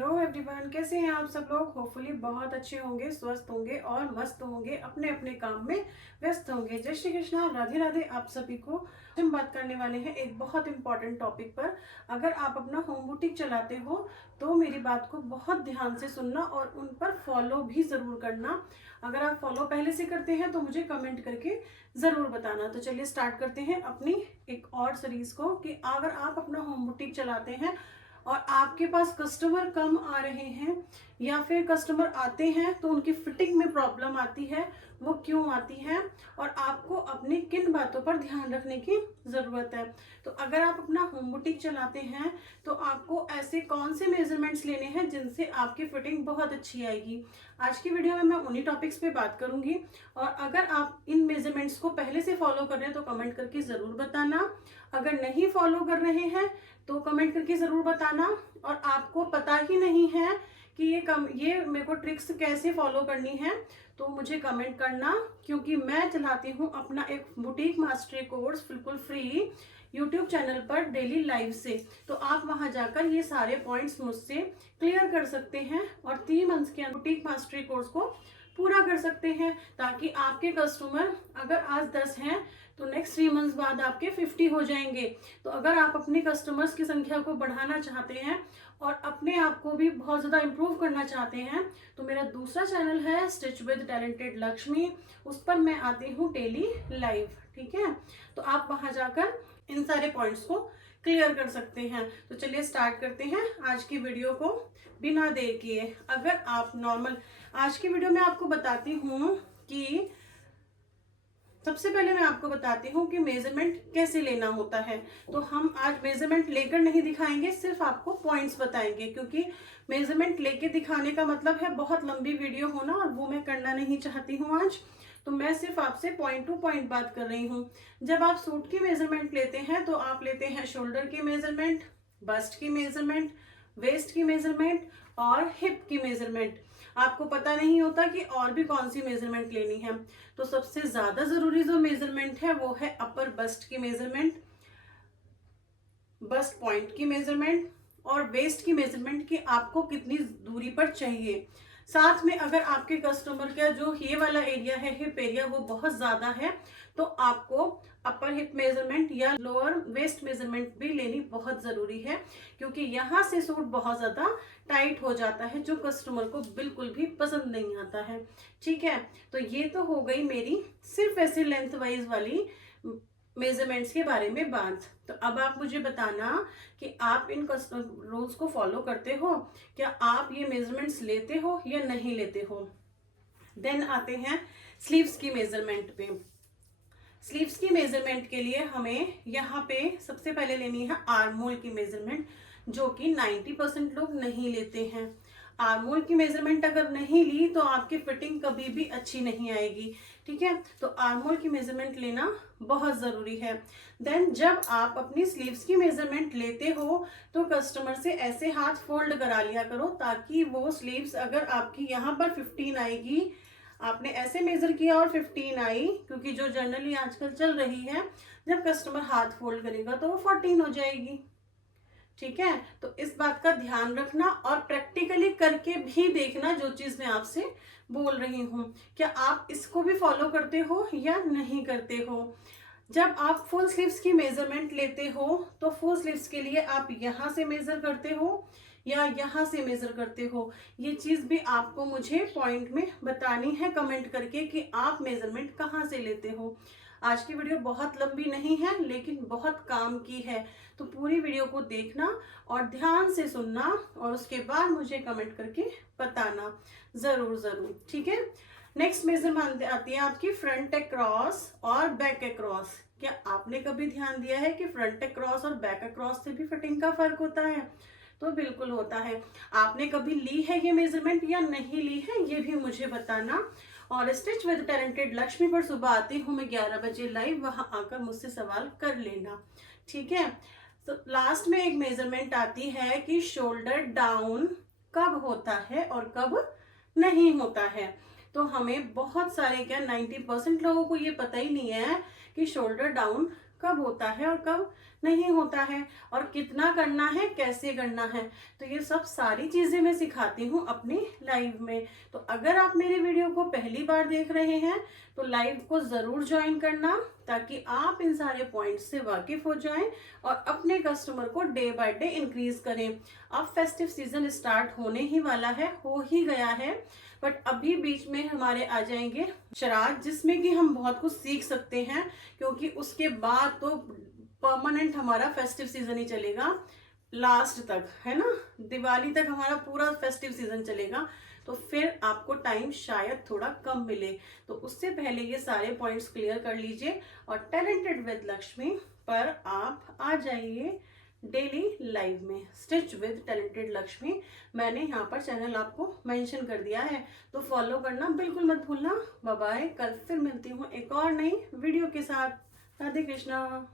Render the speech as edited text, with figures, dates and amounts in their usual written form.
Hello everyone, कैसे हैं आप सब लोग। होपफुली बहुत अच्छे होंगे, स्वस्थ होंगे और मस्त होंगे, अपने अपने काम में व्यस्त होंगे। जय श्री कृष्णा, राधे राधे आप सभी को। हम बात करने वाले हैं एक बहुत इंपॉर्टेंट टॉपिक पर। अगर आप अपना होम बुटीक चलाते हो तो मेरी बात को बहुत ध्यान से सुनना और उन पर फॉलो भी ज़रूर करना। अगर आप फॉलो पहले से करते हैं तो मुझे कमेंट करके ज़रूर बताना। तो चलिए स्टार्ट करते हैं अपनी एक और सीरीज़ को कि अगर आप अपना होम बुटीक चलाते हैं और आपके पास कस्टमर कम आ रहे हैं या फिर कस्टमर आते हैं तो उनकी फिटिंग में प्रॉब्लम आती है, वो क्यों आती है और आपको अपनी किन बातों पर ध्यान रखने की ज़रूरत है। तो अगर आप अपना होम बुटीक चलाते हैं तो आपको ऐसे कौन से मेजरमेंट्स लेने हैं जिनसे आपकी फिटिंग बहुत अच्छी आएगी। आज की वीडियो में मैं उन्हीं टॉपिक्स पे बात करूंगी और अगर आप इन मेजरमेंट्स को पहले से फॉलो कर रहे हैं तो कमेंट करके ज़रूर बताना। अगर नहीं फॉलो कर रहे हैं तो कमेंट करके ज़रूर बताना। और आपको पता ही नहीं है कि ये मेरे को ट्रिक्स कैसे फॉलो करनी है तो मुझे कमेंट करना, क्योंकि मैं चलाती हूँ अपना एक बुटीक मास्टरी कोर्स बिल्कुल फ्री यूट्यूब चैनल पर डेली लाइव से। तो आप वहां जाकर ये सारे पॉइंट्स मुझसे क्लियर कर सकते हैं और 3 मंथ्स के बुटीक मास्टरी कोर्स को पूरा कर सकते हैं, ताकि आपके कस्टमर अगर आज 10 हैं तो नेक्स्ट 3 मंथ्स बाद आपके 50 हो जाएंगे। तो अगर आप अपने कस्टमर्स की संख्या को बढ़ाना चाहते हैं और अपने आप को भी बहुत ज़्यादा इम्प्रूव करना चाहते हैं तो मेरा दूसरा चैनल है स्टिच विद टैलेंटेड लक्ष्मी, उस पर मैं आती हूँ डेली लाइव। ठीक है, तो आप वहाँ जाकर इन सारे पॉइंट्स को क्लियर कर सकते हैं। तो चलिए स्टार्ट करते हैं आज की वीडियो को बिना देर किए। अगर आप नॉर्मल आज की वीडियो में आपको बताती हूँ कि सबसे पहले मैं आपको बताती हूँ कि मेजरमेंट कैसे लेना होता है। तो हम आज मेजरमेंट लेकर नहीं दिखाएंगे, सिर्फ आपको पॉइंट्स बताएंगे, क्योंकि मेजरमेंट लेके दिखाने का मतलब है बहुत लंबी वीडियो होना और वो मैं करना नहीं चाहती हूँ आज। तो मैं सिर्फ आपसे पॉइंट टू पॉइंट बात कर रही हूँ। जब आप सूट की मेजरमेंट लेते हैं तो आप लेते हैं शोल्डर की मेजरमेंट, बस्ट की मेजरमेंट, वेस्ट की मेजरमेंट और हिप की मेजरमेंट। आपको पता नहीं होता कि और भी कौन सी मेजरमेंट लेनी है। तो सबसे ज्यादा जरूरी जो मेजरमेंट है वो है अपर बस्ट की मेजरमेंट, बस्ट पॉइंट की मेजरमेंट और वेस्ट की मेजरमेंट कि आपको कितनी दूरी पर चाहिए। साथ में अगर आपके कस्टमर का जो ये वाला एरिया है, हिप एरिया, वो बहुत ज्यादा है तो आपको अपर हिप मेजरमेंट या लोअर वेस्ट मेजरमेंट भी लेनी बहुत जरूरी है, क्योंकि यहाँ से सूट बहुत ज्यादा टाइट हो जाता है जो कस्टमर को बिल्कुल भी पसंद नहीं आता है। ठीक है, तो ये तो हो गई मेरी सिर्फ ऐसी लेंथ वाइज वाली मेजरमेंट्स के बारे में बात। तो अब आप मुझे बताना कि आप इन रूल्स को फॉलो करते हो, क्या आप ये मेजरमेंट्स लेते हो या नहीं लेते हो। देन आते हैं स्लीव्स की मेजरमेंट पे। स्लीव्स की मेजरमेंट के लिए हमें यहाँ पे सबसे पहले लेनी है आर्म होल की मेजरमेंट, जो कि 90% लोग नहीं लेते हैं। आर्म होल की मेजरमेंट अगर नहीं ली तो आपकी फिटिंग कभी भी अच्छी नहीं आएगी। ठीक है, तो आर्म होल की मेजरमेंट लेना बहुत ज़रूरी है। देन जब आप अपनी स्लीव्स की मेजरमेंट लेते हो तो कस्टमर से ऐसे हाथ फोल्ड करा लिया करो ताकि वो स्लीव्स अगर आपकी यहाँ पर 15 आएगी, आपने ऐसे मेजर किया और 15 आई, क्योंकि जो जनरली आजकल चल रही है जब कस्टमर हाथ फोल्ड करेगा तो वो 14 हो जाएगी। ठीक है, तो इस बात का ध्यान रखना और प्रैक्टिकली करके भी देखना जो चीज मैं आपसे बोल रही हूँ, क्या आप इसको भी फॉलो करते हो या नहीं करते हो। जब आप फुल स्लीव्स की मेजरमेंट लेते हो तो फुल स्लीव्स के लिए आप यहाँ से मेजर करते हो या यहाँ से मेजर करते हो, ये चीज भी आपको मुझे पॉइंट में बतानी है कमेंट करके कि आप मेजरमेंट कहाँ से लेते हो। आज की वीडियो बहुत लंबी नहीं है लेकिन बहुत काम की है, तो पूरी वीडियो को देखना और ध्यान से सुनना और उसके बाद मुझे कमेंट करके बताना जरूर जरूर। ठीक है, नेक्स्ट मेजरमेंट आती है आपकी फ्रंट अक्रॉस और बैक अक्रॉस। क्या आपने कभी ध्यान दिया है कि फ्रंट अक्रॉस और बैक अक्रॉस से भी फिटिंग का फर्क होता है। तो बिल्कुल होता है। आपने कभी ली है ये मेजरमेंट या नहीं ली है ये भी मुझे बताना। और स्टिच विद टैलेंटेड लक्ष्मी पर सुबह आती हूँ मैं 11 बजे लाइव, वहां आकर मुझसे सवाल कर लेना। ठीक है, तो लास्ट में एक मेजरमेंट आती है कि शोल्डर डाउन कब होता है और कब नहीं होता है। तो हमें बहुत सारे 90% लोगों को ये पता ही नहीं है कि शोल्डर डाउन कब होता है और कब नहीं होता है और कितना करना है, कैसे करना है। तो ये सब सारी चीज़ें मैं सिखाती हूँ अपनी लाइव में। तो अगर आप मेरे वीडियो को पहली बार देख रहे हैं तो लाइव को ज़रूर ज्वाइन करना, ताकि आप इन सारे पॉइंट्स से वाकिफ हो जाएं और अपने कस्टमर को डे बाय डे इंक्रीज करें। अब फेस्टिव सीजन स्टार्ट होने ही वाला है, हो ही गया है, बट अभी बीच में हमारे आ जाएंगे श्राद्ध, जिसमें कि हम बहुत कुछ सीख सकते हैं, क्योंकि उसके बाद तो परमानेंट हमारा फेस्टिव सीजन ही चलेगा लास्ट तक, है ना। दिवाली तक हमारा पूरा फेस्टिव सीजन चलेगा, तो फिर आपको टाइम शायद थोड़ा कम मिले। तो उससे पहले ये सारे पॉइंट्स क्लियर कर लीजिए और टैलेंटेड विद लक्ष्मी पर आप आ जाइए डेली लाइव में। स्टिच विद टैलेंटेड लक्ष्मी, मैंने यहाँ पर चैनल आपको मेंशन कर दिया है, तो फॉलो करना बिल्कुल मत भूलना। बाय बाय, कल फिर मिलती हूँ एक और नई वीडियो के साथ। राधे कृष्णा।